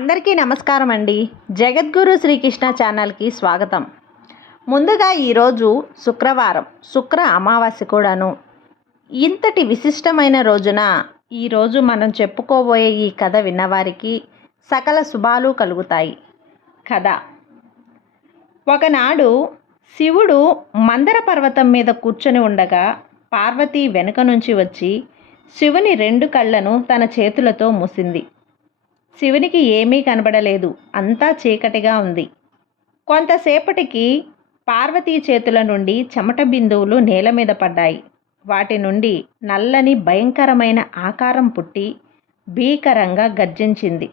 అందరికీ నమస్కారం అండి. జగద్గురు శ్రీకృష్ణ ఛానల్కి స్వాగతం. ముందుగా ఈరోజు శుక్రవారం శుక్ర అమావాస్య కూడాను. ఇంతటి విశిష్టమైన రోజున ఈరోజు మనం చెప్పుకోబోయే ఈ కథ విన్నవారికి సకల శుభాలు కలుగుతాయి. కథ. ఒకనాడు శివుడు మందర పర్వతం మీద కూర్చొని ఉండగా పార్వతి వెనుక నుంచి వచ్చి శివుని రెండు కళ్ళను తన చేతులతో మూసింది. శివునికి ఏమీ కనబడలేదు. అంతా చీకటిగా ఉంది. కొంతసేపటికి పార్వతీ చేతుల నుండి చెమట బిందువులు నేల మీద పడ్డాయి. వాటి నుండి నల్లని భయంకరమైన ఆకారం పుట్టి భీకరంగా గర్జించింది.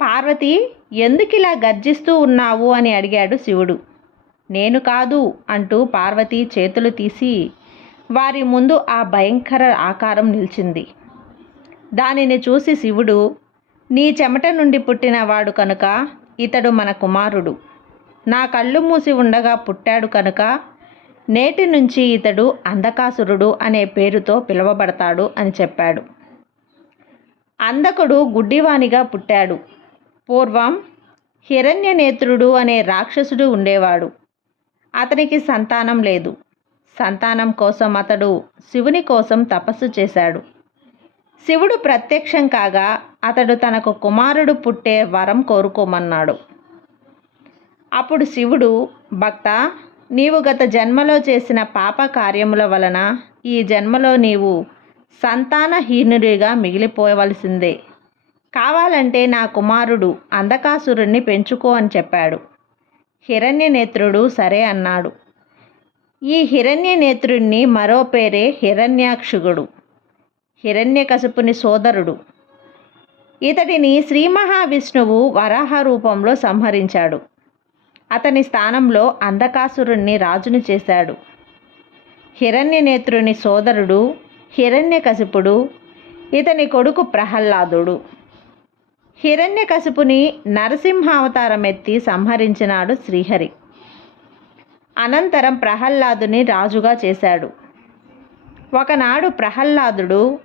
పార్వతి ఎందుకిలా గర్జిస్తూ ఉన్నావు అని అడిగాడు శివుడు. నేను కాదు అంటూ పార్వతి చేతులు తీసి వారి ముందు ఆ భయంకర ఆకారం నిలిచింది. దానిని చూసి శివుడు నీ చెమట నుండి పుట్టినవాడు కనుక ఇతడు మన కుమారుడు. నా కళ్ళు మూసి ఉండగా పుట్టాడు కనుక నేటి నుంచి ఇతడు అంధకాసురుడు అనే పేరుతో పిలువబడతాడు అని చెప్పాడు. అందకుడు గుడ్డివానిగా పుట్టాడు. పూర్వం హిరణ్యనేత్రుడు అనే రాక్షసుడు ఉండేవాడు. అతనికి సంతానం లేదు. సంతానం కోసం అతడు శివుని కోసం తపస్సు చేశాడు. శివుడు ప్రత్యక్షం కాగా అతడు తనకు కుమారుడు పుట్టే వరం కోరుకోమన్నాడు. అప్పుడు శివుడు భక్త నీవు గత జన్మలో చేసిన పాప కార్యముల వలన ఈ జన్మలో నీవు సంతానహీనుడిగా మిగిలిపోవలసిందే. కావాలంటే నా కుమారుడు అంధకాసురుణ్ణి పెంచుకో అని చెప్పాడు. హిరణ్యనేత్రుడు సరే అన్నాడు. ఈ హిరణ్యనేత్రుణ్ణి మరో పేరే హిరణ్యాక్షుగుడు. హిరణ్యకశపుని సోదరుడు. ఇతడిని శ్రీ మహావిష్ణువు వరాహ రూపంలో సంహరించాడు. అతని స్థానంలో అంధకాసురుణ్ణి రాజుని చేశాడు. హిరణ్యనేత్రుని సోదరుడు హిరణ్యకశిపుడు ఇతని కొడుకు ప్రహ్లాదుడు. హిరణ్యకశిపుని నరసింహావతారం ఎత్తి సంహరించినాడు శ్రీహరి. అనంతరం ప్రహ్లాదుని రాజుగా చేశాడు. ఒకనాడు ప్రహ్లాదుడు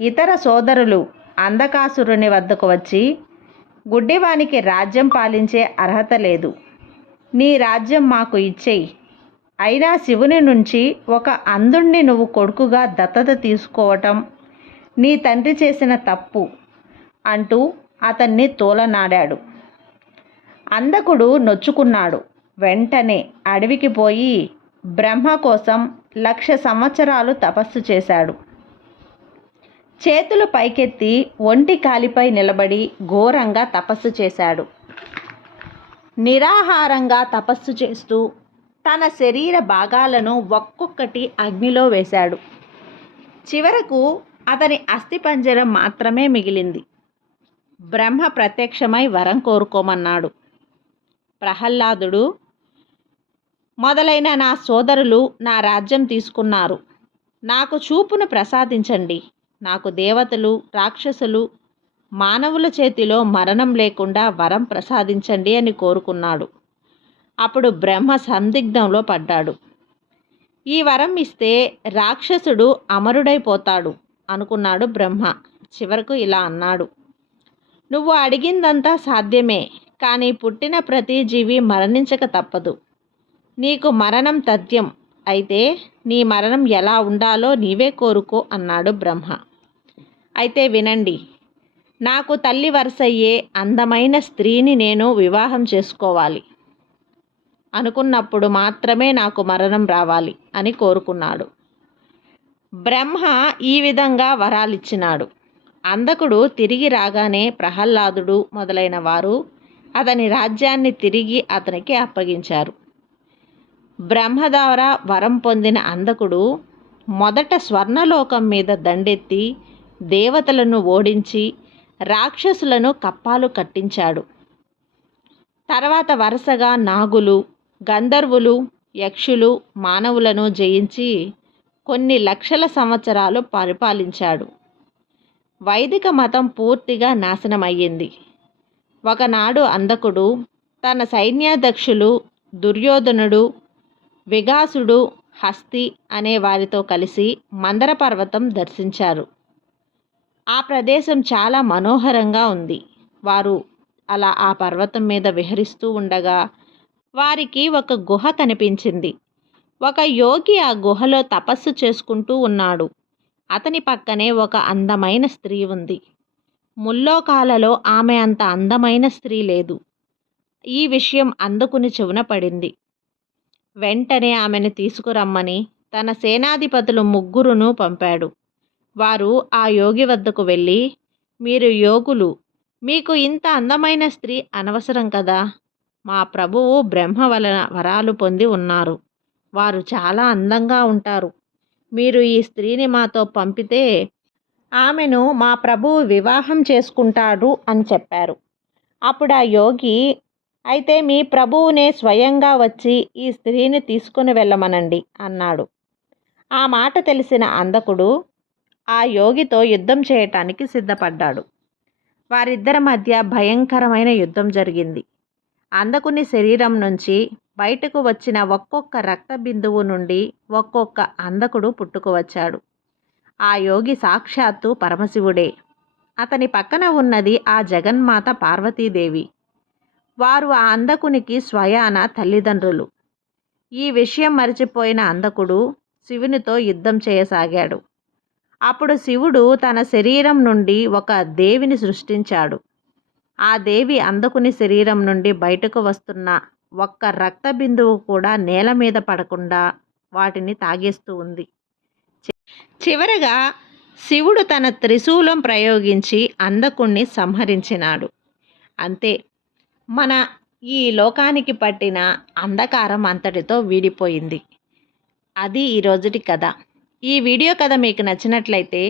ఇతర సోదరులు అంధకాసురుని వద్దకు వచ్చి గుడ్డివానికి రాజ్యం పాలించే అర్హత లేదు. నీ రాజ్యం మాకు ఇచ్చేయి. అయినా శివుని నుంచి ఒక అంధుణ్ణి నువ్వు కొడుకుగా దత్తత తీసుకోవటం నీ తండ్రి చేసిన తప్పు అంటూ అతన్ని తోలనాడాడు. అందకుడు నొచ్చుకున్నాడు. వెంటనే అడవికి పోయి బ్రహ్మ కోసం లక్ష సంవత్సరాలు తపస్సు చేశాడు. చేతులు పైకెత్తి ఒంటి కాలిపై నిలబడి ఘోరంగా తపస్సు చేశాడు. నిరాహారంగా తపస్సు చేస్తూ తన శరీర భాగాలను ఒక్కొక్కటి అగ్నిలో వేశాడు. చివరకు అతని అస్థిపంజరం మాత్రమే మిగిలింది. బ్రహ్మ ప్రత్యక్షమై వరం కోరుకోమన్నాడు. ప్రహ్లాదుడు మొదలైన నా సోదరులు నా రాజ్యం తీసుకున్నారు. నాకు చూపును ప్రసాదించండి. నాకు దేవతలు రాక్షసులు మానవుల చేతిలో మరణం లేకుండా వరం ప్రసాదించండి అని కోరుకున్నాడు. అప్పుడు బ్రహ్మ సందిగ్ధంలో పడ్డాడు. ఈ వరం ఇస్తే రాక్షసుడు అమరుడైపోతాడు అనుకున్నాడు బ్రహ్మ. చివరకు ఇలా అన్నాడు. నువ్వు అడిగిందంతా సాధ్యమే కానీ పుట్టిన ప్రతి జీవి మరణించక తప్పదు. నీకు మరణం తథ్యం అయితే నీ మరణం ఎలా ఉండాలో నీవే కోరుకో అన్నాడు బ్రహ్మ. అయితే వినండి. నాకు తల్లి వరుసయ్యే అందమైన స్త్రీని నేను వివాహం చేసుకోవాలి. అనుకున్నప్పుడు మాత్రమే నాకు మరణం రావాలి అని కోరుకున్నాడు. బ్రహ్మ ఈ విధంగా వరాలిచ్చినాడు. అందకుడు తిరిగి రాగానే ప్రహ్లాదుడు మొదలైన వారు అతని రాజ్యాన్ని తిరిగి అతనికి అప్పగించారు. బ్రహ్మ ద్వారా వరం పొందిన అందకుడు మొదట స్వర్ణలోకం మీద దండెత్తి దేవతలను ఓడించి రాక్షసులను కప్పాలు కట్టించాడు. తర్వాత వరుసగా నాగులు గంధర్వులు యక్షులు మానవులను జయించి కొన్ని లక్షల సంవత్సరాలు పరిపాలించాడు. వైదిక మతం పూర్తిగా నాశనమయ్యింది. ఒకనాడు అందకుడు తన సైన్యాధ్యక్షులు దుర్యోధనుడు విగాసుడు హస్తి అనే వారితో కలిసి మందర పర్వతం దర్శించారు. ఆ ప్రదేశం చాలా మనోహరంగా ఉంది. వారు అలా ఆ పర్వతం మీద విహరిస్తూ ఉండగా వారికి ఒక గుహ కనిపించింది. ఒక యోగి ఆ గుహలో తపస్సు చేసుకుంటూ ఉన్నాడు. అతని పక్కనే ఒక అందమైన స్త్రీ ఉంది. ముల్లోకాలలో ఆమె అంత అందమైన స్త్రీ లేదు. ఈ విషయం అందుకుని చెవున పడింది. వెంటనే ఆమెను తీసుకురమ్మని తన సేనాధిపతులు ముగ్గురును పంపాడు. వారు ఆ యోగి వద్దకు వెళ్ళి మీరు యోగులు మీకు ఇంత అందమైన స్త్రీ అనవసరం కదా? మా ప్రభువు బ్రహ్మ వలన వరాలు పొంది ఉన్నారు. వారు చాలా అందంగా ఉంటారు. మీరు ఈ స్త్రీని మాతో పంపితే ఆమెను మా ప్రభువు వివాహం చేసుకుంటాడు అని చెప్పారు. అప్పుడు ఆ యోగి అయితే మీ ప్రభువునే స్వయంగా వచ్చి ఈ స్త్రీని తీసుకుని వెళ్ళమనండి అన్నాడు. ఆ మాట తెలిసిన అందకుడు ఆ యోగితో యుద్ధం చేయటానికి సిద్ధపడ్డాడు. వారిద్దరి మధ్య భయంకరమైన యుద్ధం జరిగింది. అందకుని శరీరం నుంచి బయటకు వచ్చిన ఒక్కొక్క రక్త బిందువు నుండి ఒక్కొక్క అందకుడు పుట్టుకువచ్చాడు ఆ యోగి సాక్షాత్తు పరమశివుడే. అతని పక్కన ఉన్నది ఆ జగన్మాత పార్వతీదేవి. వారు ఆ అందకునికి స్వయాన తల్లిదండ్రులు. ఈ విషయం మరిచిపోయిన అందకుడు శివునితో యుద్ధం చేయసాగాడు. అప్పుడు శివుడు తన శరీరం నుండి ఒక దేవిని సృష్టించాడు. ఆ దేవి అందకుని శరీరం నుండి బయటకు వస్తున్న ఒక్క రక్త బిందువు కూడా నేల మీద పడకుండా వాటిని తాగేస్తూ ఉంది. చివరగా శివుడు తన త్రిశూలం ప్రయోగించి అందకుణ్ణి సంహరించినాడు. అంతే మన ఈ లోకానికి పట్టిన అంధకారం అంతటితో వీడిపోయింది. అది ఈరోజుటి కథ. ఈ వీడియో కథ మీకు నచ్చినట్లయితే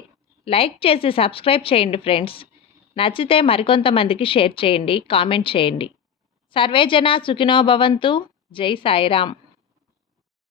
లైక్ చేసి సబ్స్క్రైబ్ చేయండి ఫ్రెండ్స్. నచ్చితే మరికొంతమందికి షేర్ చేయండి కామెంట్ చేయండి. సర్వేజన సుఖినో భవంతు. జై సాయిరామ్.